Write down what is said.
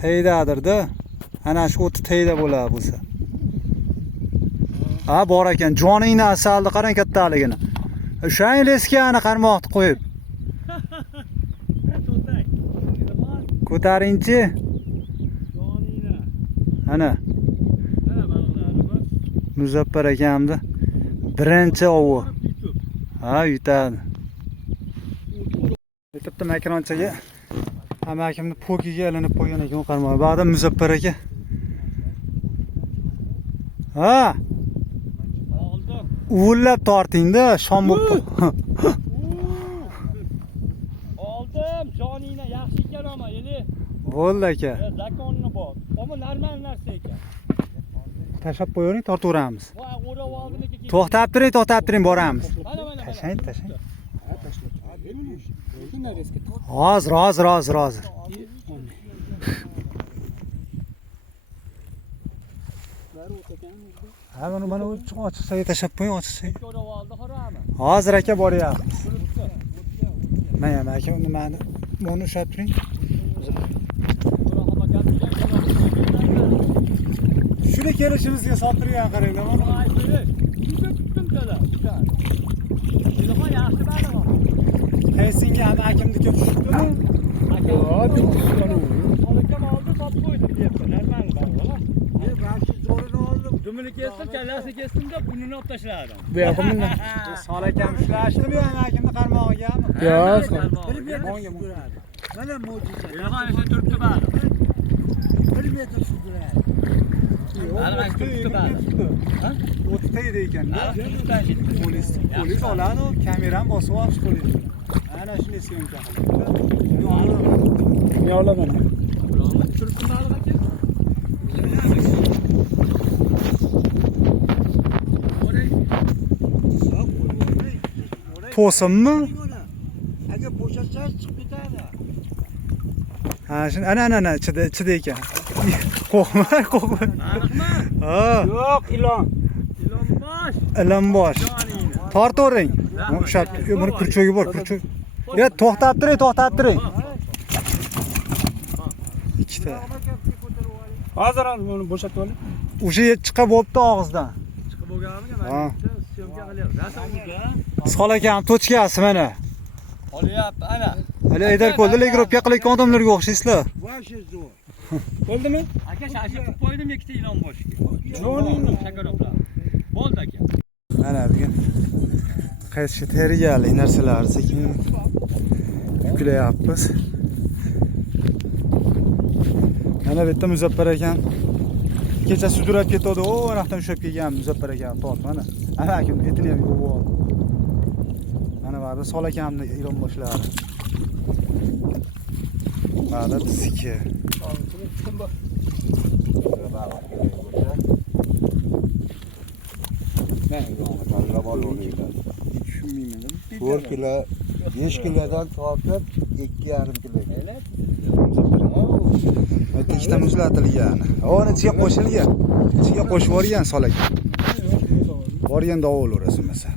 Teydadir-da. Ana shu o'ti teyda bo'ladi bo'lsa. Ha, bor ekan. Joningni asalni qarang kattaligini. O'sha leskani qarmoqni qo'yib. Ko'taringchi. Joningni. Ana. Mana baliqlarimiz. Muzaffar akamni birinchi ovi. Ha, yutadi. Bitta makronchaga amakimni pokiga ilinib qo'ygan ekan qarmoq. Ba'da Muzaffar aka. Ha. Oldim. Uvullab tortingda, shom bo'lib. Oldim, joningni yaxshi ekan ama, yeli. Bo'ldi aka. Zakonni bor. Ama normal narsa ekan. Tashab qo'ying, tortaveramiz. Voy, o'rab oldimiki. To'xtab turing, boramiz. Mana. Tashang. Ha, tashlab. Ha, berilmish. Lekin narezga tort. Hozir. Ha, mana ochiqsa tashab qo'ying, ochiqsa. O'rab oldi, xorami. Hozir aka boryapmiz. Mana aka nimani? Buni ushlab turing. Shuni kelishimizga sotirgan qaranglar. Voy, tutdim tada. Telefon yaxshi baliq. Qaysinga ham akimniki tushibdimi? Aka, olakam oldi, topib qo'ydim debdi. Normal baliq. Balki zo'rini oldim. Dumini kesdim, kallasini kesdim-da, bunini olib tashladim. Bu yoqmi? Sol akam ushlashdimi ham akimni qarmog'igami? Yo'q. Bir metr suzdiradi. Mana mo'jiza. Yo'q, ana shu turibdi baliq. 1 metr suzdiradi. O'ti teyda ekan-da. Polis. Polis oladi, kamerani bosib olish polis. Ana shunday syomka qiladi. Men olaman. Turibdi baliq aka. To'sinmi? Agar bo'shatsangiz chiqib ketadi. Ha, shuni ana ichida ekan. Qo'rqma. Baliqmi? Ha, Yo'q, ilon. ilonbosh. Tortavering. Ushlab, buni kurchogi bor, kurchog. Ya, to'xtab turing. Ikkita. Hozir uni bo'shatib oling. O'sha chiqib bo'libdi og'izdan. Chiqib bo'lganmiga Ha. mana syomka qilyapti. Rasamga. Sol akam to'chkasi mana. Olyapti, ana. Hali Aydarko'lda legrovka qilayotgan odamlarga o'xshaysizlar. Vosh zo'r. Bo'ldimi? Aka, shashi qilib qo'ydim ikkita ilon boshiga. Joningni shakaroblar. Bo'ldi aka. Mana bugun qaysi tayyorgarlik narsalarni sekin yuklayapmiz. Mana bu yerda Muzaffar akam kecha sudrab ketdi, o anaqdan ushlab kelgan Muzaffar akam tort mana. Ana akim etini ham yuvib oldi. Mana bu Sol akamni ilon boshlari. Mana bizniki. Tushunmayman. 4 kilo, 5 kilodan tortib 2,5 kilo. Ikkita muzlatilgan. Uni ichiga qo'shilgan. Ichiga qo'shib yuborgan Sol aka. Borganda ovul o'rasimasa.